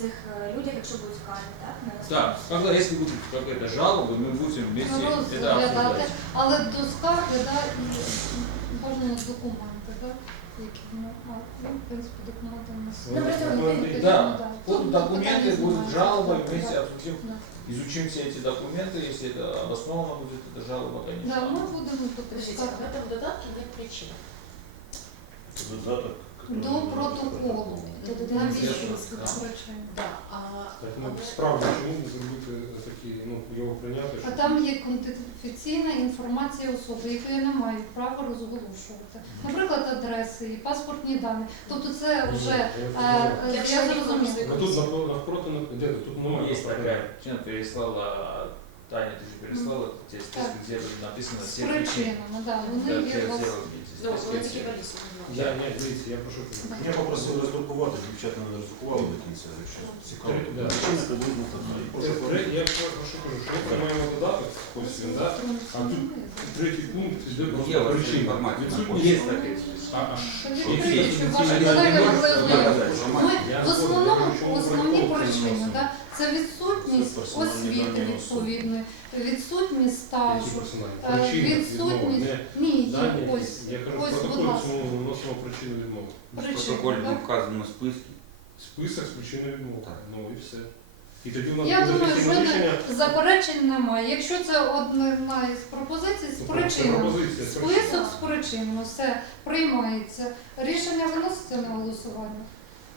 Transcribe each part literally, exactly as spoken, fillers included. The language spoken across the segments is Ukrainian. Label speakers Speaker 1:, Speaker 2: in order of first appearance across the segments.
Speaker 1: цих людях, якщо будуть скарги, так? На
Speaker 2: Так, когда, если будет какая-то жалоба, мы будем вместе это
Speaker 3: розглядати,
Speaker 2: обсуждать.
Speaker 3: але до скарги, да, і бажано документи, да, які ми, ну, в принципі, документи у нас.
Speaker 1: Ну, просто
Speaker 3: Документи,
Speaker 2: Да,
Speaker 3: да.
Speaker 2: будут
Speaker 3: Тут
Speaker 2: документы,
Speaker 3: питання
Speaker 2: будут
Speaker 3: знімається.
Speaker 2: жалобы, вместе
Speaker 3: Да.
Speaker 2: обсудим,
Speaker 3: Да.
Speaker 2: изучим все эти документы, если это обосновано будет, эта жалоба, конечно.
Speaker 3: Да, ми будемо
Speaker 4: Подождите,
Speaker 3: допускати
Speaker 4: в этом додатке нет причин.
Speaker 5: Додаток.
Speaker 3: до протоколу.
Speaker 1: До
Speaker 3: Навіщо
Speaker 2: Да.
Speaker 3: причини?
Speaker 4: Да, а,
Speaker 6: Так, ну,
Speaker 4: але-
Speaker 6: справді, чому не зробити такі, ну, його прийняти,
Speaker 3: А
Speaker 6: щоб...
Speaker 3: там є конфіденційна інформація особи, яку я не маю права розголошувати. Наприклад, адреси і паспортні дані. Тобто це вже, е, е,
Speaker 4: Якщо
Speaker 3: я
Speaker 4: ніхто не
Speaker 3: зрозуміла.
Speaker 4: знає,
Speaker 6: Ну, тут напро- навпроти, на- де тут немає.
Speaker 2: Есть такая причина, переслала, Таня, ты же переслала те списки,
Speaker 3: Так.
Speaker 2: где написано
Speaker 3: З
Speaker 2: все причины.
Speaker 3: причинами, да,
Speaker 2: Да,
Speaker 3: вони
Speaker 2: все,
Speaker 3: є у вас.
Speaker 2: все вот эти
Speaker 4: Ну,
Speaker 2: списки,
Speaker 4: вони
Speaker 2: все.
Speaker 4: такі валіси не
Speaker 6: Я, ні, дивіться, я прошу.
Speaker 5: Я попросив роздрукувати, дівчата не роздрукували до кінця, якщо цікаво.
Speaker 6: Три, да.
Speaker 5: Причина приблизно така. І прошу
Speaker 6: Це тре- Я прошу кажу, що ми маємо додаток, ось він, да? А тут третій пункт, де
Speaker 7: Є
Speaker 6: просто
Speaker 7: у вас
Speaker 6: причина.
Speaker 7: інформація.
Speaker 6: Відсутність.
Speaker 2: Есть такие списки.
Speaker 6: А, а що?
Speaker 3: Відкрийте, щоб ваші
Speaker 2: Які-
Speaker 3: колеги
Speaker 2: які-
Speaker 3: могли
Speaker 2: які-
Speaker 3: ознайомитися. Ми
Speaker 6: Я
Speaker 3: в
Speaker 6: згоден,
Speaker 3: основному
Speaker 6: я кажу, чому
Speaker 3: основні
Speaker 6: протокол
Speaker 3: причини,
Speaker 6: приносимо?
Speaker 3: да, це відсутність
Speaker 5: Персональні
Speaker 3: освіти
Speaker 5: дані
Speaker 3: відповідної, відсутність
Speaker 6: Які
Speaker 3: стажу,
Speaker 6: персональні?
Speaker 3: е,
Speaker 6: Причина відмови,
Speaker 3: відсутність.
Speaker 6: не
Speaker 3: Ні, є
Speaker 6: дані.
Speaker 3: ось,
Speaker 6: Я кажу, в
Speaker 3: ось, будь
Speaker 6: протоколі
Speaker 3: ласка.
Speaker 6: цьому вносимо причину відмови.
Speaker 7: В
Speaker 3: Причини,
Speaker 7: протоколі
Speaker 3: так?
Speaker 7: вказано списки.
Speaker 6: Список з причиною відмови.
Speaker 7: Так.
Speaker 6: Ну і все. І тоді у нас
Speaker 3: Я
Speaker 6: буде
Speaker 3: думаю,
Speaker 6: офіційне
Speaker 3: жодних
Speaker 6: рішення.
Speaker 3: заперечень немає. Якщо це одна із пропозицій з
Speaker 6: Це
Speaker 3: причинами,
Speaker 6: пропозиція, це
Speaker 3: список з причинами, все приймається. Рішення виноситься на голосування.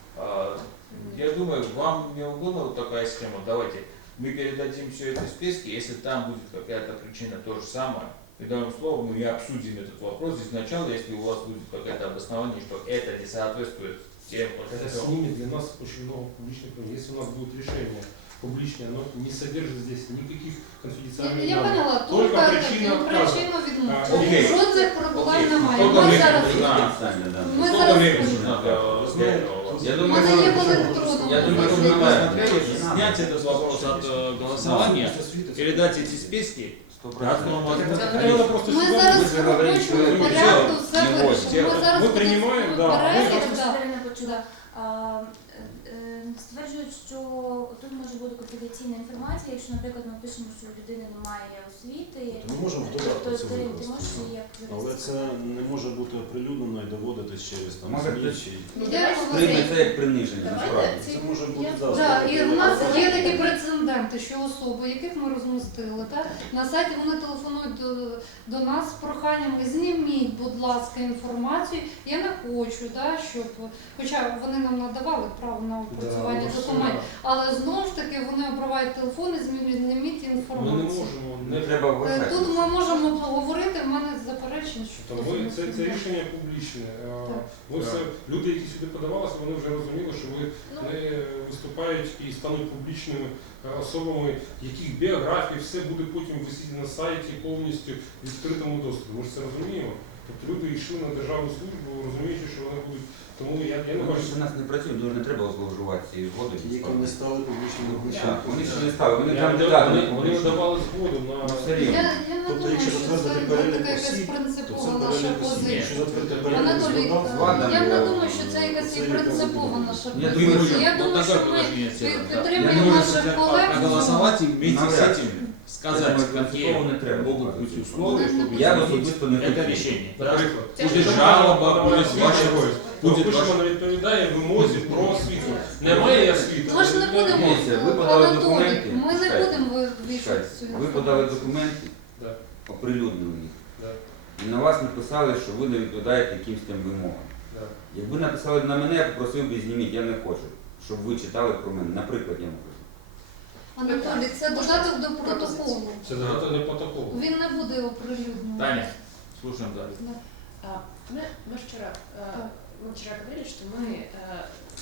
Speaker 2: А, Я думаю, вам не угодно вот такая схема. Давайте мы передадим все это в списке, если там будет какая-то причина, то же самое. Передаем слово, мы и обсудим этот вопрос изначально, если у вас будет какое-то обоснование, что это не соответствует тем, вот
Speaker 6: Это
Speaker 2: это.
Speaker 6: снимет для нас очень много публичных проблем. Если у нас будет решение публичное, оно не содержит здесь никаких конфиденциальных
Speaker 3: Я
Speaker 6: данных.
Speaker 3: поняла,
Speaker 6: Только
Speaker 3: тут
Speaker 6: причина отказа.
Speaker 3: причину
Speaker 6: А,
Speaker 3: відмови.
Speaker 2: окей.
Speaker 3: Жодних проблем
Speaker 2: Окей.
Speaker 3: немає.
Speaker 2: Сколько
Speaker 3: Ми
Speaker 2: времени
Speaker 3: зараз
Speaker 2: нужно?
Speaker 7: Спеціально, да.
Speaker 3: Ми
Speaker 2: Сколько
Speaker 3: зараз
Speaker 2: времени
Speaker 3: скажемо.
Speaker 2: нужно для этого?
Speaker 7: Я
Speaker 3: У
Speaker 7: думаю,
Speaker 3: мене є в
Speaker 7: що-
Speaker 3: електронному.
Speaker 2: Я думаю, что
Speaker 3: вигляді.
Speaker 2: мы посмотрели,
Speaker 7: Не надо.
Speaker 2: снять этот вопрос от э, голосования, передать эти списки.
Speaker 7: Сто
Speaker 2: Да,
Speaker 7: процентів.
Speaker 2: ну, вот это-
Speaker 6: Это надо просто
Speaker 3: Ми
Speaker 6: сюда
Speaker 3: зараз
Speaker 7: ви
Speaker 3: в
Speaker 7: ж говорите, що
Speaker 3: робочому
Speaker 7: ви
Speaker 3: порядку
Speaker 7: все
Speaker 3: все
Speaker 7: не
Speaker 3: вирішимо. Ми
Speaker 2: можете.
Speaker 3: зараз
Speaker 6: Ми приймаємо, да.
Speaker 3: перегляд,
Speaker 1: Я
Speaker 3: да.
Speaker 1: просто не почула.
Speaker 3: Да.
Speaker 1: А, е, е, Стверджують, що тут може бути конфіденційна інформація, якщо, наприклад, ми пишемо, що у людини немає освіти.
Speaker 5: Ми можемо в додатку
Speaker 1: Тобто,
Speaker 5: це
Speaker 1: ти- ти
Speaker 5: викласти.
Speaker 1: можеш її як
Speaker 5: Але
Speaker 1: юрист?
Speaker 5: це не може бути оприлюднено і доводитись через там
Speaker 7: Може,
Speaker 5: ЗМІ
Speaker 7: хтось-
Speaker 5: чи...
Speaker 4: Ну,
Speaker 3: Я
Speaker 4: давайте
Speaker 7: Прийме
Speaker 4: ми-
Speaker 7: це як приниження,
Speaker 4: Давайте
Speaker 7: насправді.
Speaker 4: ці-
Speaker 5: Це може бути
Speaker 4: Я-
Speaker 5: засоби.
Speaker 3: Да, і в нас
Speaker 5: які-
Speaker 3: є такі прецеденти, що особи, яких ми розмістили, так, на сайті вони телефонують до, до нас з проханням, зніміть, будь ласка, інформацію. Я не хочу, да, щоб, хоча вони нам надавали право на опрацювання
Speaker 6: Да,
Speaker 3: документів, але знову ж таки вони обривають телефон і змінюють, зніміть
Speaker 6: Ми не
Speaker 3: інформацію.
Speaker 6: можемо.
Speaker 7: Не
Speaker 6: Не...
Speaker 7: треба
Speaker 3: Е,
Speaker 7: вважати.
Speaker 3: Тут ми можемо поговорити, в мене заперечень, що
Speaker 6: Тому
Speaker 3: хтось
Speaker 6: це,
Speaker 3: не
Speaker 6: це
Speaker 3: знає.
Speaker 6: рішення публічне. А,
Speaker 3: Так.
Speaker 6: Ви все, люди, які сюди подавалися, вони вже розуміли, що ви
Speaker 4: Ну,
Speaker 6: не виступають і стануть публічними е, особами, яких біографії, все буде потім висіти на сайті повністю в відкритому доступі. Ми ж це розуміємо. Тобто люди йшли на державну службу, розуміючи, що вони будуть. Тому я, я не
Speaker 7: Вони
Speaker 6: бачу.
Speaker 7: ще в нас не працюють, дуже не треба зловживати цією згодою.
Speaker 5: Ті, які не стали публічними
Speaker 7: Так,
Speaker 5: обличчями.
Speaker 7: вони ще не стали, вони
Speaker 6: Я-
Speaker 7: кандидати
Speaker 6: вони,
Speaker 7: не
Speaker 6: вони
Speaker 7: публічні.
Speaker 6: надавали згоду на
Speaker 7: Ну, все рівно.
Speaker 3: Я, я не
Speaker 5: Тобто,
Speaker 3: думаю,
Speaker 5: якщо
Speaker 3: що це
Speaker 5: затвердити
Speaker 3: буде
Speaker 5: перелік
Speaker 3: така якась
Speaker 5: осіб, то
Speaker 3: принципова
Speaker 5: це
Speaker 3: наша
Speaker 5: перелік осіб.
Speaker 3: позиція.
Speaker 5: Якщо затвердити перелік
Speaker 3: Анатолій,
Speaker 5: законодавства,
Speaker 7: Ладно,
Speaker 3: я не
Speaker 7: я-
Speaker 3: думаю, що це якась і
Speaker 5: це
Speaker 3: принципова
Speaker 5: яка
Speaker 3: наша
Speaker 7: Я
Speaker 3: позиція.
Speaker 7: думаю,
Speaker 3: Я
Speaker 2: вот
Speaker 3: думаю,
Speaker 2: такое
Speaker 3: що ми
Speaker 2: предложение сделаем, да.
Speaker 7: Я
Speaker 3: підтримуємо
Speaker 7: думаю,
Speaker 3: наших
Speaker 2: Взять,
Speaker 3: колег.
Speaker 2: проголосовать и вместе с
Speaker 7: Навряд.
Speaker 2: этим сказать,
Speaker 7: думаю,
Speaker 2: какие
Speaker 7: принципово не треба.
Speaker 2: могут быть условия, чтобы
Speaker 7: Я
Speaker 2: изменить
Speaker 7: особисто не
Speaker 2: это
Speaker 7: хотів.
Speaker 2: решение. Да?
Speaker 6: Наприклад,
Speaker 2: Будет жалоба, будет ваше, будет
Speaker 6: Пишемо
Speaker 2: ваше.
Speaker 6: не відповідає вимозі про освіту. Немає освіти.
Speaker 3: Ми ж не будемо,
Speaker 7: Дивіться, ви подали
Speaker 3: Анатолій,
Speaker 7: документи.
Speaker 3: ми не
Speaker 7: Чекайте,
Speaker 3: будемо вивішувати
Speaker 7: чекайте.
Speaker 3: цю
Speaker 7: Ви подали
Speaker 3: інформацію.
Speaker 7: документи,
Speaker 6: Да.
Speaker 7: оприлюднили їх.
Speaker 6: Да.
Speaker 7: І на вас написали, що ви не відповідаєте якимсь тим вимогам.
Speaker 6: Да.
Speaker 7: Якби написали на мене, я попросив би зніміть, я не хочу, щоб ви читали про мене. Наприклад, я не хочу.
Speaker 3: Анатолій, це додаток до протоколу.
Speaker 6: Це додаток не протокол.
Speaker 3: Він не буде оприлюднений.
Speaker 2: Таня, слушаем далее.
Speaker 4: А, мы, мы вчера, э,
Speaker 3: Так.
Speaker 4: мы вчера говорили, что мы, э,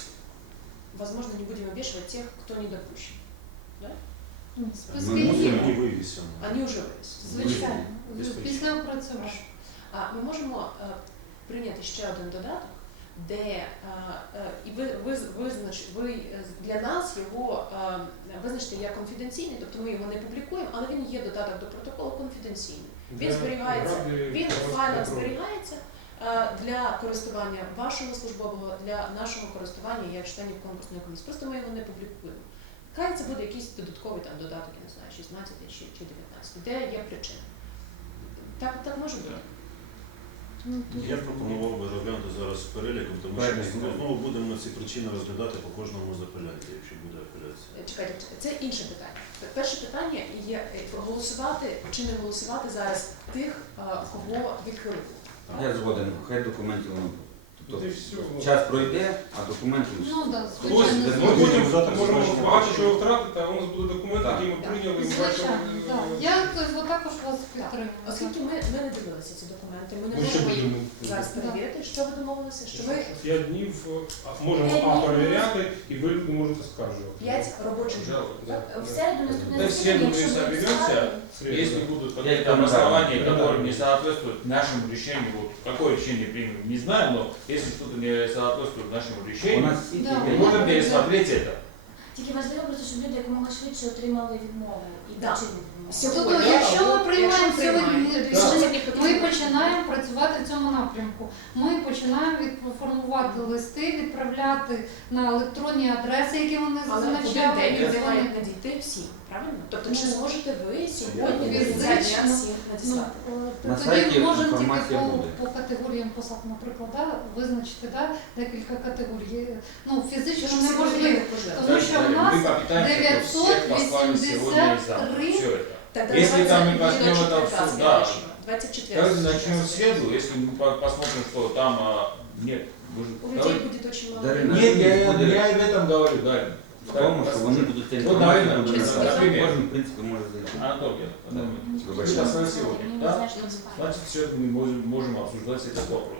Speaker 4: возможно, не будем обвешивать тех, кто не допущен.
Speaker 3: Ну,
Speaker 7: Ми
Speaker 3: Списки
Speaker 7: мусимо.
Speaker 3: є.
Speaker 5: і вивісимо.
Speaker 4: Они уже вивесили.
Speaker 3: Звичайно.
Speaker 5: Без причин.
Speaker 3: Після опрацювання.
Speaker 4: А ми можемо е, прийняти ще один додаток, де е, е, і ви, ви, визнач, ви е, для нас його е, визначите як конфіденційний, тобто ми його не публікуємо, але він є додаток до протоколу конфіденційний. Він
Speaker 6: Для
Speaker 4: зберігається,
Speaker 6: Ради
Speaker 4: він
Speaker 6: Ради
Speaker 4: файлом
Speaker 6: контролю.
Speaker 4: зберігається, е, е, для користування вашого службового, для нашого користування як членів конкурсної комісії. Просто ми його не публікуємо. Хай це буде якийсь додатковий там додаток, я не знаю, шістнадцятий чи, чи дев'ятнадцятий, де є причина. Так, так може бути?
Speaker 5: Я пропонував би розглянути зараз з переліком, тому що
Speaker 2: Правильно.
Speaker 5: ми знову будемо ці причини розглядати по кожному з апеляцій, якщо буде апеляція.
Speaker 4: Е, Чекайте, це інше питання. Перше питання є е, голосувати чи не голосувати зараз тих, е, кого відхилили.
Speaker 7: Я згоден, хай документів воно буде.
Speaker 6: От і все.
Speaker 7: Тобто час пройде, а документів
Speaker 3: Ну да,
Speaker 6: Хтось,
Speaker 3: звичайно.
Speaker 7: Хтось-
Speaker 6: ми
Speaker 7: Звичайно.
Speaker 6: потім
Speaker 5: Завтра
Speaker 6: можемо
Speaker 5: зазначити.
Speaker 6: багато чого втратити, а у нас буде документ,
Speaker 7: Так.
Speaker 6: який ми
Speaker 4: Так.
Speaker 6: прийняли, і ми
Speaker 3: Звичайно,
Speaker 6: бачимо.
Speaker 3: да. Я тобто, також вас підтримую.
Speaker 4: Оскільки ми, ми не дивилися ці документи, ми не
Speaker 6: Ми ще
Speaker 4: можемо їх
Speaker 6: будемо
Speaker 4: зараз перевірити, що ви домовилися, що ви
Speaker 6: п'ять днів а, можемо
Speaker 1: П'ять
Speaker 6: А
Speaker 1: днів.
Speaker 6: перевіряти, і ви люди можете скаржувати.
Speaker 4: п'ять робочих днів.
Speaker 2: Пожалуйста.
Speaker 1: В середу наступне
Speaker 2: Да, в
Speaker 1: засідання,
Speaker 2: середу
Speaker 1: якщо
Speaker 2: мы
Speaker 1: буде
Speaker 2: соберемся.
Speaker 1: складно,
Speaker 2: Если будут
Speaker 7: Я
Speaker 2: какие-то
Speaker 7: это
Speaker 2: обоснования,
Speaker 6: да,
Speaker 2: которые
Speaker 6: да.
Speaker 2: не соответствуют нашему решению, вот какое решение примем, не знаю, но если что-то не соответствует нашему
Speaker 7: у
Speaker 2: решению,
Speaker 7: нас всі
Speaker 3: Да,
Speaker 2: мы
Speaker 3: у
Speaker 2: можем
Speaker 3: нас-
Speaker 2: пересмотреть это.
Speaker 1: Тільки важливо просто, щоб люди якомога швидше отримали відмову і
Speaker 4: Да.
Speaker 1: причину відмови.
Speaker 4: Сьогодні,
Speaker 3: Тобто, якщо ми
Speaker 4: або
Speaker 3: приймаємо
Speaker 4: якщо
Speaker 3: сьогодні
Speaker 4: приймаємо,
Speaker 3: рішення,
Speaker 4: сьогодні
Speaker 3: ми
Speaker 4: потрібно-
Speaker 3: починаємо працювати в цьому напрямку. Ми починаємо відформувати листи, відправляти на електронні адреси, які вони
Speaker 4: Але в один
Speaker 3: зазначали.
Speaker 4: день
Speaker 3: і
Speaker 4: вони
Speaker 3: вони-
Speaker 4: мають надійти всім, правильно? Тобто чи
Speaker 3: Ну,
Speaker 4: зможете ви сьогодні до
Speaker 3: фізично,
Speaker 4: кінця дня всіх
Speaker 3: Ну,
Speaker 4: надіслати?
Speaker 3: е,
Speaker 7: На
Speaker 3: тоді
Speaker 7: сайті
Speaker 3: можемо тільки
Speaker 7: інформація
Speaker 3: по,
Speaker 7: буде.
Speaker 3: по категоріям посад, наприклад, да, визначити да, декілька категорій. Ну, фізично
Speaker 4: Що
Speaker 3: неможливо.
Speaker 4: можливо.
Speaker 3: Тому що в нас
Speaker 2: мы попытаемся, чтобы всех послали сегодня и завтра.
Speaker 3: дев'ятсот
Speaker 2: Все это.
Speaker 4: Тогда
Speaker 2: Если
Speaker 4: давайте
Speaker 2: там не
Speaker 4: до
Speaker 2: возьмем это
Speaker 4: четверга
Speaker 2: в суд, да.
Speaker 4: следующего. двадцать четвертого.
Speaker 2: Давайте начнем в среду, если мы по- посмотрим, что там а, нет. Вы же-
Speaker 4: У людей
Speaker 2: давайте-
Speaker 4: буде очень мало.
Speaker 7: Дарина,
Speaker 2: Нет, я, я,
Speaker 7: Будет.
Speaker 2: я и в этом говорю, да.
Speaker 7: в тому, що вони будуть цю
Speaker 2: Ну,
Speaker 7: інформацію
Speaker 2: правильно,
Speaker 7: надавати.
Speaker 2: наприклад.
Speaker 7: Кожен, в принципі, може зайти.
Speaker 2: Анатолий,
Speaker 7: Да.
Speaker 1: Ніхто
Speaker 7: Вибачте.
Speaker 1: не
Speaker 2: Послали
Speaker 1: знає,
Speaker 2: сегодня,
Speaker 1: вони не
Speaker 2: да?
Speaker 1: знають, що це спає.
Speaker 2: Значит, сегодня мы можем, можем обсуждать этот вопрос.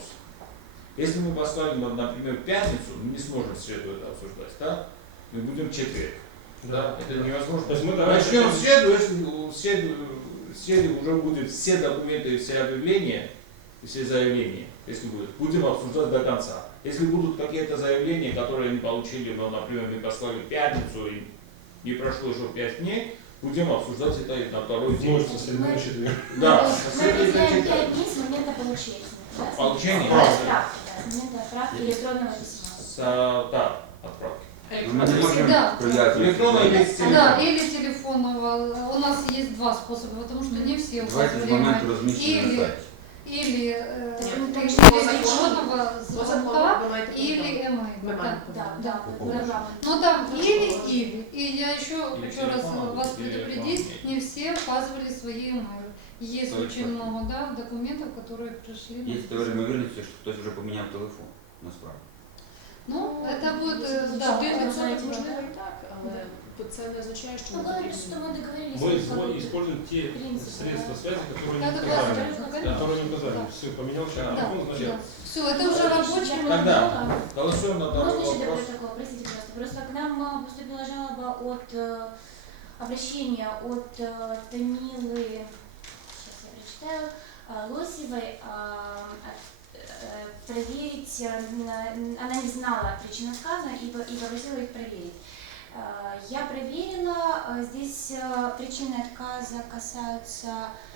Speaker 2: Если мы поставим, на- например, в пятницу, мы не сможем в среду это обсуждать, да? Мы будем в четверг. Да, это невозможно.
Speaker 6: То есть мы давайте-
Speaker 2: Начнем в среду, если в среду, в среду уже будут все документы, все объявления, все заявления, если будет, будем обсуждать до конца. Если будут какие-то заявления, которые не получили, ну, например, мы послали в пятницу и не прошло еще пять дней, будем обсуждать это и на второй день.
Speaker 6: Ночь со среды на четверг.
Speaker 2: Да,
Speaker 1: Мы
Speaker 2: со среды на
Speaker 1: определяем
Speaker 2: четверг.
Speaker 1: пять дней с момента получения. Да, с
Speaker 2: Получения?
Speaker 1: момента отправки, да, с момента отправки электронного письма.
Speaker 2: С, а, да, отправки.
Speaker 7: Ну, Ми не можемо
Speaker 3: Да.
Speaker 7: прив'язувати.
Speaker 2: Электронно или с
Speaker 3: Да,
Speaker 2: телефона?
Speaker 3: или телефонного. У нас есть два способа, потому что не все у вас
Speaker 7: Давайте з
Speaker 3: время.
Speaker 7: моменту розміщення на
Speaker 3: Или,
Speaker 7: сайті.
Speaker 3: или, э,
Speaker 4: Нет,
Speaker 3: или
Speaker 4: там же по закону-
Speaker 3: электронного
Speaker 4: По закону
Speaker 3: звонка,
Speaker 4: ви маєте
Speaker 3: или
Speaker 4: повідомити. Ми
Speaker 3: email.
Speaker 4: маємо
Speaker 1: Да,
Speaker 4: повідомити.
Speaker 1: да,
Speaker 7: По
Speaker 1: регламент.
Speaker 3: Ну там или, или. И я еще
Speaker 2: Или
Speaker 3: хочу раз
Speaker 2: телефоном,
Speaker 3: вас
Speaker 2: или
Speaker 3: предупредить,
Speaker 2: электронным.
Speaker 3: не все указывали свои email. Есть
Speaker 7: Точно.
Speaker 3: очень много да, документов, которые пришли. на
Speaker 7: Є теорія ймовірності, що хтось вже поміняв телефон. Насправді.
Speaker 3: Ну, это будет, э, да,
Speaker 4: Один
Speaker 3: это,
Speaker 4: відсоток
Speaker 3: знаете,
Speaker 4: можливо і так, але це не означає, що
Speaker 1: Ну,
Speaker 4: ми
Speaker 1: главное, что
Speaker 4: потрібно.
Speaker 1: мы договорились.
Speaker 6: Мы
Speaker 1: что
Speaker 6: испо-
Speaker 1: как-
Speaker 6: используем те
Speaker 1: Принцип,
Speaker 6: средства
Speaker 1: да.
Speaker 6: связи, которые
Speaker 3: Да,
Speaker 6: не
Speaker 3: да,
Speaker 6: указали.
Speaker 3: да.
Speaker 6: Которые не указали.
Speaker 3: Да.
Speaker 6: Все, поменял человек
Speaker 2: Да.
Speaker 6: телефон, значит,
Speaker 3: Все, это уже рабочий
Speaker 2: Тогда
Speaker 3: момент.
Speaker 2: голосуем на второй
Speaker 1: Можно еще
Speaker 2: вопрос.
Speaker 1: добавить такого, простите, просто. Просто к нам а, поступила жалоба от э, обращения от э, Танилы, сейчас я прочитаю, э, Лосевой, а, от- э, проверить, э, на- она не знала причин отказа и, по- и попросила их проверить. Э, Я проверила, э, здесь э, причины отказа касаются...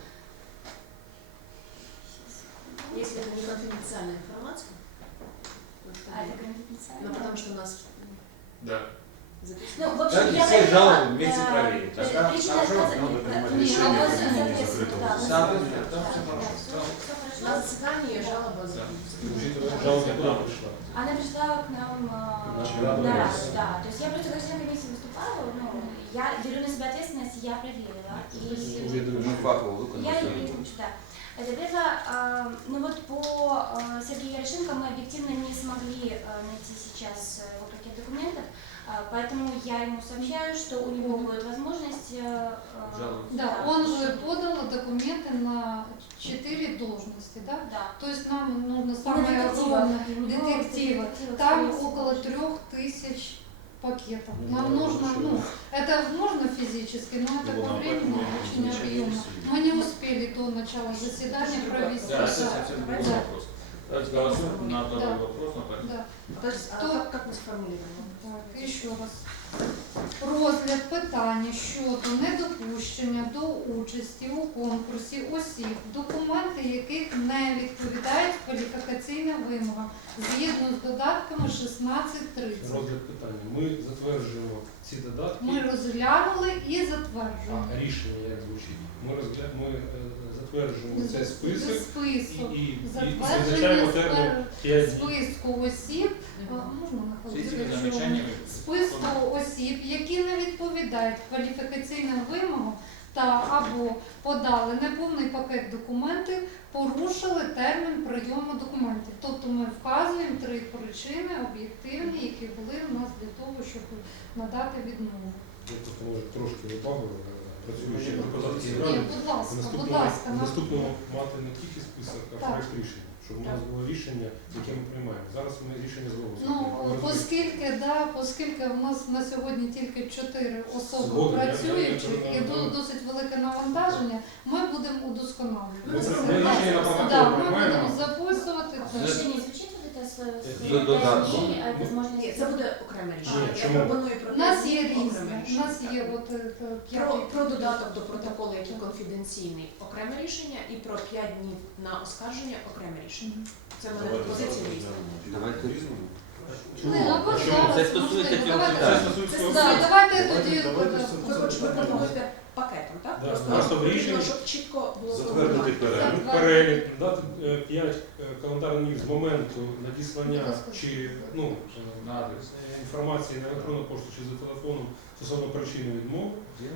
Speaker 4: Если это не конфиденциальная информация,
Speaker 1: А, это конфиденциально?
Speaker 4: ну, потому что у нас
Speaker 2: Да.
Speaker 4: записано.
Speaker 1: Ну, в общем,
Speaker 2: Давайте
Speaker 1: я
Speaker 2: все
Speaker 1: проверила,
Speaker 2: жалобы вместе
Speaker 1: э,
Speaker 2: проверить.
Speaker 1: э,
Speaker 2: Тогда
Speaker 1: причина
Speaker 2: хорошо,
Speaker 1: отказа-
Speaker 5: надо
Speaker 1: э,
Speaker 5: принимать
Speaker 1: не,
Speaker 5: решение
Speaker 1: а у вас
Speaker 5: в применении
Speaker 1: соответственно,
Speaker 5: закрытого
Speaker 1: да,
Speaker 5: заседания.
Speaker 2: Соответственно,
Speaker 1: да,
Speaker 2: там
Speaker 1: да,
Speaker 2: всё
Speaker 1: да,
Speaker 2: хорошо.
Speaker 1: всё- всё хорошо.
Speaker 4: На заседании жалоба
Speaker 1: Да.
Speaker 4: за...
Speaker 6: учитывая жалоба куда пришла.
Speaker 1: Она пришла к нам э,
Speaker 6: Нашу
Speaker 1: на
Speaker 6: раду.
Speaker 1: раду, да. То есть я просто как член комиссии выступала, ну, я беру на себя ответственность, я проверила. И
Speaker 6: Уведомлю.
Speaker 7: Ми фахово виконали
Speaker 1: я
Speaker 7: свою
Speaker 1: и
Speaker 7: роботу.
Speaker 1: да. Это первое, э, ну вот по э, Сергею Ярошенко мы объективно не смогли э, найти сейчас э, его пакет документов, э, поэтому я ему сообщаю, что у него будет возможность э, э,
Speaker 2: Жаловаться.
Speaker 3: Да, он же подал документы на четыре должности, да?
Speaker 1: да.
Speaker 3: То есть нам нужно
Speaker 1: На
Speaker 3: самое
Speaker 1: детектива.
Speaker 3: огромное,
Speaker 1: У него
Speaker 3: детектива.
Speaker 1: детектива,
Speaker 3: Там
Speaker 1: скорее всего.
Speaker 3: около трех тысяч пакетов.
Speaker 5: Ну,
Speaker 3: Нам
Speaker 5: да,
Speaker 3: нужно,
Speaker 5: хорошо.
Speaker 3: ну, это можно физически, но это
Speaker 5: Ну,
Speaker 3: по
Speaker 5: да,
Speaker 3: времени
Speaker 5: поэтому
Speaker 3: очень
Speaker 5: назначение
Speaker 3: объемно.
Speaker 5: сидит.
Speaker 3: Мы не успели до начала заседания провести.
Speaker 2: Да, это
Speaker 3: Да,
Speaker 2: совсем другой
Speaker 3: да.
Speaker 2: вопрос. Давайте голосуем на второй
Speaker 3: Да.
Speaker 2: вопрос. на
Speaker 3: да.
Speaker 4: Подожди, а
Speaker 3: Кто?
Speaker 4: как, как мы сформулируем?
Speaker 3: Так, еще раз. розгляд питання щодо недопущення до участі у конкурсі осіб, документи яких не відповідають кваліфікаційним вимогам згідно з додатками шістнадцять тридцять.
Speaker 6: Розгляд питання. Ми затверджуємо ці додатки.
Speaker 3: Ми розглянули і
Speaker 6: А
Speaker 3: затверджуємо.
Speaker 6: рішення як звучить? Ми розгля... ми е, затверджуємо цей
Speaker 3: З
Speaker 6: список і,
Speaker 3: список.
Speaker 6: і, і, і
Speaker 3: Затвердження
Speaker 6: визначаємо термін
Speaker 3: спер-
Speaker 6: п'ять днів.
Speaker 3: списку осіб, а, можна на
Speaker 2: С этими
Speaker 3: хвилинку?
Speaker 2: замечаниями
Speaker 3: Списку осіб, які не відповідають кваліфікаційним вимогам та або подали неповний пакет документів, порушили термін прийому документів. Тобто ми вказуємо три причини об'єктивні, які були у нас для того, щоб надати відмову.
Speaker 6: Я тут може трошки вибавив, працюючи
Speaker 5: Ні,
Speaker 6: депутатській
Speaker 3: Ні,
Speaker 6: раді.
Speaker 3: будь
Speaker 6: В
Speaker 3: ласка, будь
Speaker 6: наступному,
Speaker 3: ласка.
Speaker 6: в
Speaker 3: на-
Speaker 6: наступному мати не тільки список, а
Speaker 3: Так.
Speaker 6: проект рішення, щоб у нас було рішення, яке ми приймаємо. Зараз ми рішення знову.
Speaker 3: Ну,
Speaker 6: зробимо.
Speaker 3: оскільки, да, оскільки в нас на сьогодні тільки чотири особи
Speaker 6: Згоден, я- я- я
Speaker 3: працюючих
Speaker 6: переконаний,
Speaker 3: і ду-
Speaker 6: так.
Speaker 3: досить велике навантаження, ми будемо удосконалювати.
Speaker 6: Ми
Speaker 3: це.
Speaker 6: ми рішення на протокол
Speaker 3: Да, ми
Speaker 6: приймаємо.
Speaker 3: будемо записувати.
Speaker 1: А
Speaker 3: це.
Speaker 1: Решение звучит вот это с,
Speaker 6: З
Speaker 1: с
Speaker 7: додатком.
Speaker 1: дней, а возможно
Speaker 4: Ні, це буде окреме рішення.
Speaker 6: Ні,
Speaker 4: Я
Speaker 6: чому?
Speaker 4: пропоную про
Speaker 3: У нас
Speaker 4: п'ять
Speaker 3: є
Speaker 4: днів окреме
Speaker 3: різне. У
Speaker 4: рішення.
Speaker 3: нас є от е, е,
Speaker 4: Про,
Speaker 3: п'ятий.
Speaker 4: про додаток до протоколу, який конфіденційний, окреме рішення, і про п'ять днів на оскарження окреме рішення.
Speaker 3: Мгм.
Speaker 4: Це в мене
Speaker 5: Давайте
Speaker 4: пропозиція
Speaker 5: зараз
Speaker 4: різна.
Speaker 5: розглянемо.
Speaker 7: Давайте.
Speaker 5: Різному.
Speaker 3: Не, ну, або
Speaker 6: А чому?
Speaker 3: зараз,
Speaker 7: Це стосується
Speaker 3: можливо.
Speaker 7: цього
Speaker 3: Давайте-
Speaker 6: Це
Speaker 7: питання.
Speaker 6: стосується
Speaker 4: Це-
Speaker 6: всього.
Speaker 3: Да, давайте
Speaker 5: Давайте-
Speaker 3: тоді.
Speaker 5: давайте
Speaker 3: е,
Speaker 5: все
Speaker 4: Ви хоч- ви пропонуєте пакетом, так?
Speaker 3: Да,
Speaker 4: Просто
Speaker 6: просто в
Speaker 4: потрібно,
Speaker 6: рішенні
Speaker 4: щоб чітко було
Speaker 5: Затвердити
Speaker 4: сформулювати.
Speaker 5: перелік.
Speaker 3: Так.
Speaker 6: Перелік, дати п'ять календарних днів з моменту надіслання
Speaker 3: Будь ласка.
Speaker 6: чи ну,
Speaker 2: на адрес.
Speaker 6: е, інформації на електронну пошту чи за телефоном стосовно причини відмови, е,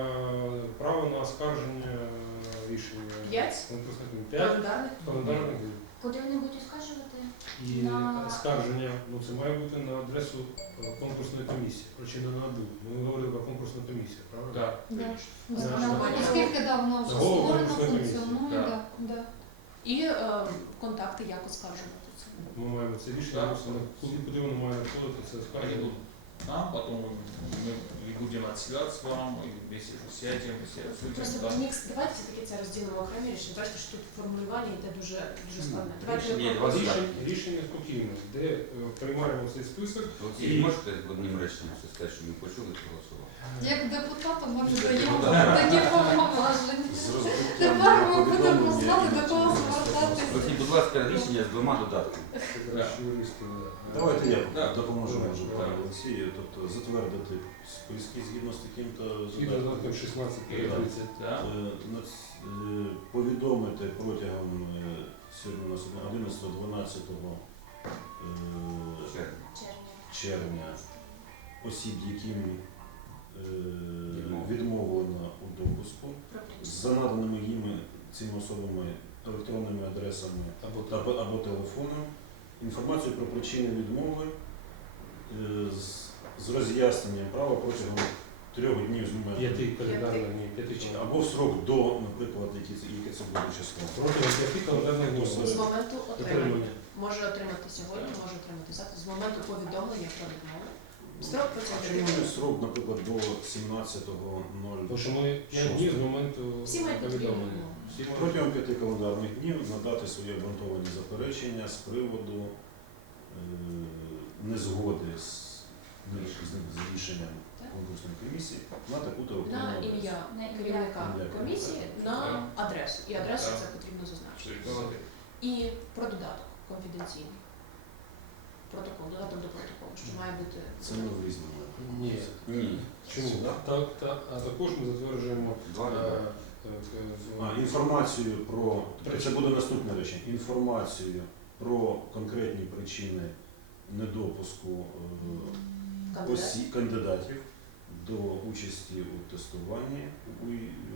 Speaker 6: право на оскарження рішення.
Speaker 4: П'ять?
Speaker 6: Конкурсних комісій. П'ять
Speaker 4: Календарних.
Speaker 6: календарних днів.
Speaker 1: Куди вони будуть оскаржувати?
Speaker 6: І
Speaker 1: На-
Speaker 6: оскарження, ну це має бути на адресу е, конкурсної комісії, причина на НАБУ. Ми говорили про конкурсну комісію, правильно?
Speaker 2: Да.
Speaker 3: Да.
Speaker 6: Да.
Speaker 3: Да. Оскільки да, вона вже
Speaker 6: Голову
Speaker 3: створена,
Speaker 6: конкурсної комісії.
Speaker 3: функціонує,
Speaker 2: Да.
Speaker 3: да, да.
Speaker 4: І е, контакти, як оскаржувати це.
Speaker 6: Ми маємо це рішення,
Speaker 2: Так.
Speaker 6: мусимо, куди, куди воно має надходити, це
Speaker 2: Они
Speaker 6: оскарження.
Speaker 2: будут нам, потом мы и будем отсылать с вам, и вместе уже сядем, и все обсудим.
Speaker 4: Просто
Speaker 2: да.
Speaker 4: мікс, давайте все-таки це розділимо окремі рішення. Бачите, що тут формулювання йде дуже, дуже складне. Давайте
Speaker 7: Рішення є
Speaker 4: про-
Speaker 7: два
Speaker 6: Рішення, рішення спокійне, де е, приймаємо цей список.
Speaker 7: Олексій,
Speaker 6: І-
Speaker 7: можете одним реченням щось сказати, щоб ми почули, проголосували?
Speaker 3: Як депутатам ми
Speaker 7: Як
Speaker 3: даємо
Speaker 7: депутат.
Speaker 3: такі повноваження.
Speaker 5: З розробками
Speaker 3: Тепер ми будемо
Speaker 5: повідомлення
Speaker 3: знати,
Speaker 5: і
Speaker 3: до кого
Speaker 5: на-
Speaker 3: звертатися.
Speaker 7: Олексій, будь ласка, рішення з двома додатками.
Speaker 6: Це краще юристи. да.
Speaker 5: Давайте я
Speaker 2: Да.
Speaker 5: допоможу
Speaker 6: Давай,
Speaker 5: може,
Speaker 6: давай.
Speaker 5: пане Олексію, тобто затвердити списки згідно з таким-то
Speaker 6: І додатком шістнадцять тридцять.
Speaker 2: Да.
Speaker 5: Е, на ц- е, повідомити протягом е, сьогодні у нас одинадцятого дванадцятого е,
Speaker 7: Червня.
Speaker 1: Червня.
Speaker 5: червня осіб, яким е,
Speaker 7: Відмовлено.
Speaker 5: відмовлено у допуску,
Speaker 4: про
Speaker 5: за наданими їм цими особами електронними адресами
Speaker 6: Або
Speaker 5: або, або телефоном, інформацію про причини відмови е, з, з роз'ясненням права протягом трьох днів з моменту.
Speaker 6: п'яти календарних днів, п'яти чи
Speaker 5: Або в срок до, наприклад, які, це- яке це буде число.
Speaker 6: протягом п'яти календарних днів.
Speaker 4: З моменту отримання.
Speaker 6: Отримання.
Speaker 4: Може отримати сьогодні, може отримати завтра. З моменту повідомлення про відмову. Строк
Speaker 5: Якщо
Speaker 4: процедури.
Speaker 5: маємо срок, наприклад, до сімнадцятого
Speaker 6: Тому що ми п'ять днів з моменту
Speaker 4: Всі мають потрібну
Speaker 6: повідомлення.
Speaker 4: відмову.
Speaker 6: Всі мають.
Speaker 5: протягом п'яти календарних днів надати свої обґрунтовані заперечення з приводу е, незгоди з, з, з рішенням
Speaker 4: Так.
Speaker 5: конкурсної комісії на таку-то
Speaker 4: На
Speaker 5: електронну адресу.
Speaker 4: ім'я
Speaker 1: На ім'я.
Speaker 4: керівника
Speaker 5: Ім'я
Speaker 4: комісії на адресу. І адресу
Speaker 2: Так.
Speaker 4: це потрібно зазначити.
Speaker 2: Штрих-коды.
Speaker 4: І про додаток конфіденційний. Протокол, додаток до протоколу, що має бути.
Speaker 5: Це не в різному.
Speaker 6: Ні.
Speaker 7: Ні.
Speaker 6: Чому? Так, так, а також ми затверджуємо
Speaker 7: Два
Speaker 6: е,
Speaker 7: додатки.
Speaker 6: е, е,
Speaker 5: А, інформацію про, це буде наступне речення, інформацію про конкретні причини недопуску е,
Speaker 4: кандидат.
Speaker 5: осі, кандидатів до участі у тестуванні у